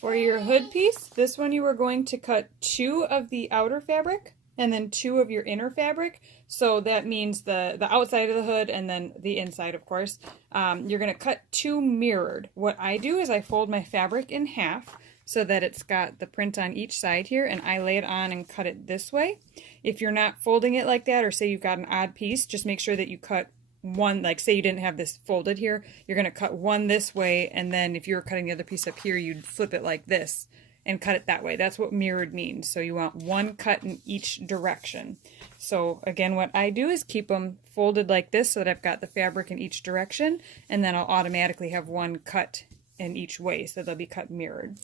For your hood piece, this one you are going to cut 2 of the outer fabric and then 2 of your inner fabric. So that means the outside of the hood and then the inside, of course. You're going to cut 2 mirrored. What I do is I fold my fabric in half so that it's got the print on each side here, and I lay it on and cut it this way. If you're not folding it like that, or say you've got an odd piece, just make sure that you cut one, like say you didn't have this folded here, you're going to cut one this way, and then if you were cutting the other piece up here, you'd flip it like this and cut it that way. That's what mirrored means. So you want one cut in each direction. So again, what I do is keep them folded like this so that I've got the fabric in each direction, and then I'll automatically have one cut in each way, so they'll be cut mirrored.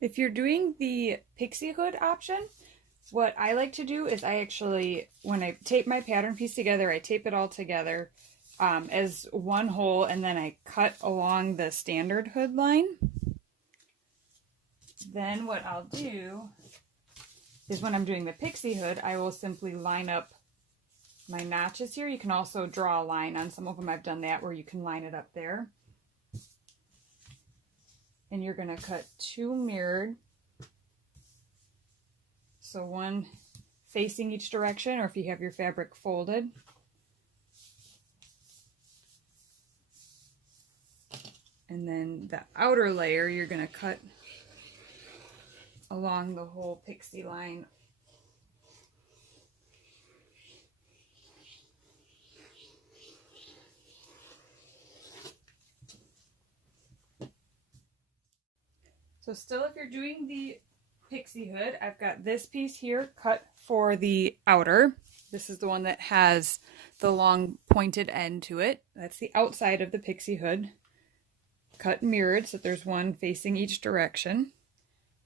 If you're doing the pixie hood option, what I like to do is I actually, when I tape my pattern piece together, I tape it all together as one whole, and then I cut along the standard hood line. Then what I'll do is when I'm doing the pixie hood, I will simply line up my notches here. You can also draw a line on some of them. I've done that where you can line it up there. And you're going to cut 2 mirrored. So one facing each direction, or if you have your fabric folded. And then the outer layer you're going to cut along the whole pixie line. So still, if you're doing the pixie hood, I've got this piece here cut for the outer. This is the one that has the long pointed end to it. That's the outside of the pixie hood. Cut mirrored so that there's one facing each direction.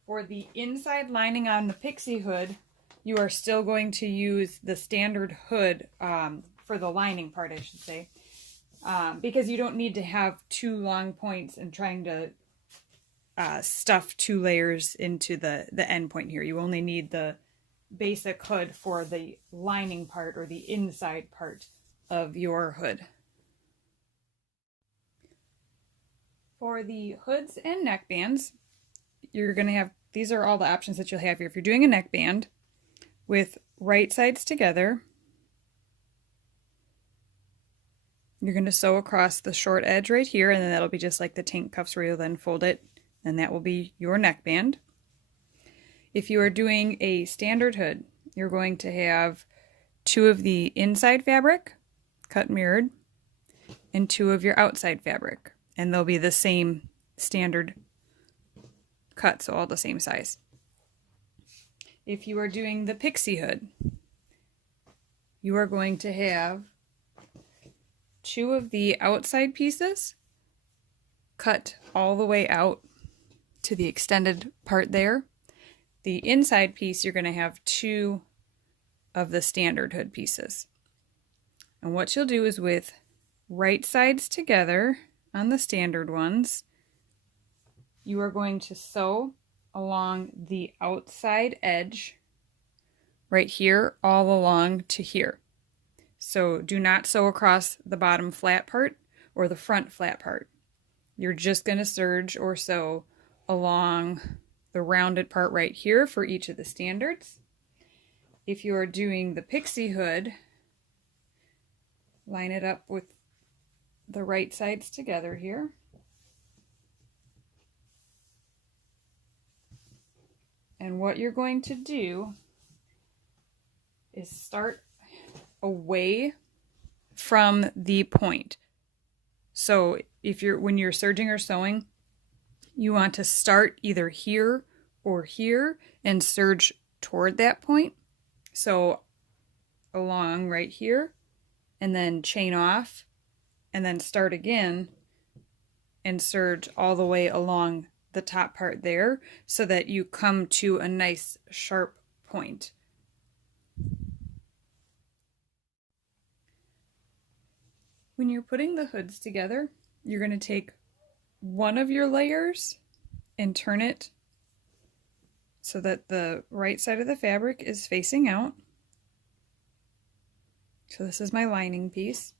For the inside lining on the pixie hood, you are still going to use the standard hood for the lining part, I should say, because you don't need to have 2 long points and trying to stuff 2 layers into the end point here. You only need the basic hood for the lining part or the inside part of your hood. For the hoods and neckbands, you're going to have, these are all the options that you'll have here. If you're doing a neckband with right sides together, you're going to sew across the short edge right here, and then that'll be just like the tank cuffs where you'll then fold it, and that will be your neckband. If you are doing a standard hood, you're going to have 2 of the inside fabric cut mirrored and 2 of your outside fabric, and they'll be the same standard cut, so all the same size. If you are doing the pixie hood, you are going to have 2 of the outside pieces cut all the way out to the extended part there. The inside piece, you're going to have 2 of the standard hood pieces. And what you'll do is with right sides together on the standard ones, you are going to sew along the outside edge right here all along to here. So do not sew across the bottom flat part or the front flat part. You're just going to serge or sew along the rounded part right here for each of the standards. If you are doing the pixie hood, line it up with the right sides together here. And what you're going to do is start away from the point. So if when you're serging or sewing, you want to start either here or here and serge toward that point. So along right here, and then chain off, and then start again and serge all the way along the top part there so that you come to a nice sharp point. When you're putting the hoods together, you're going to take one of your layers and turn it so that the right side of the fabric is facing out. So this is my lining piece.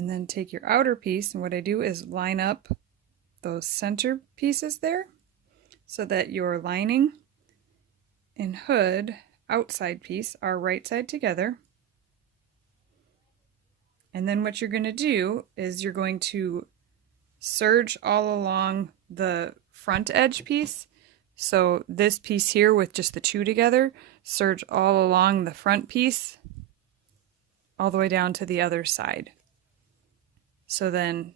And then take your outer piece, and what I do is line up those center pieces there so that your lining and hood outside piece are right side together. And then what you're going to do is you're going to serge all along the front edge piece. So this piece here with just the two together, serge all along the front piece all the way down to the other side. So then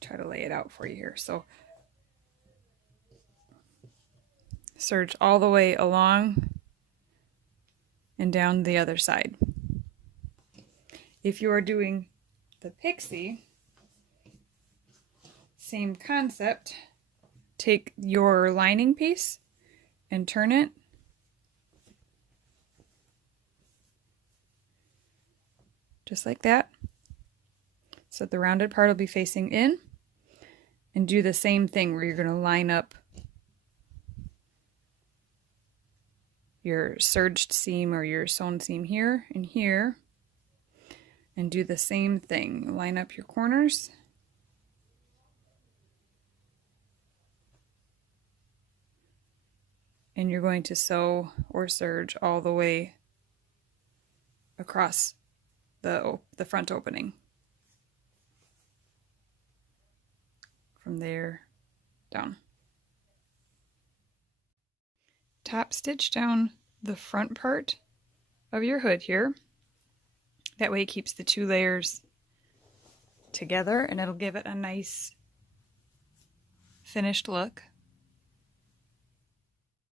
try to lay it out for you here. So serge all the way along and down the other side. If you are doing the pixie, same concept. Take your lining piece and turn it just like that. So the rounded part will be facing in, and do the same thing where you're going to line up your serged seam or your sewn seam here and here, and do the same thing. Line up your corners. And you're going to sew or serge all the way across the front opening. From there down. Top stitch down the front part of your hood here. That way it keeps the two layers together and it'll give it a nice finished look.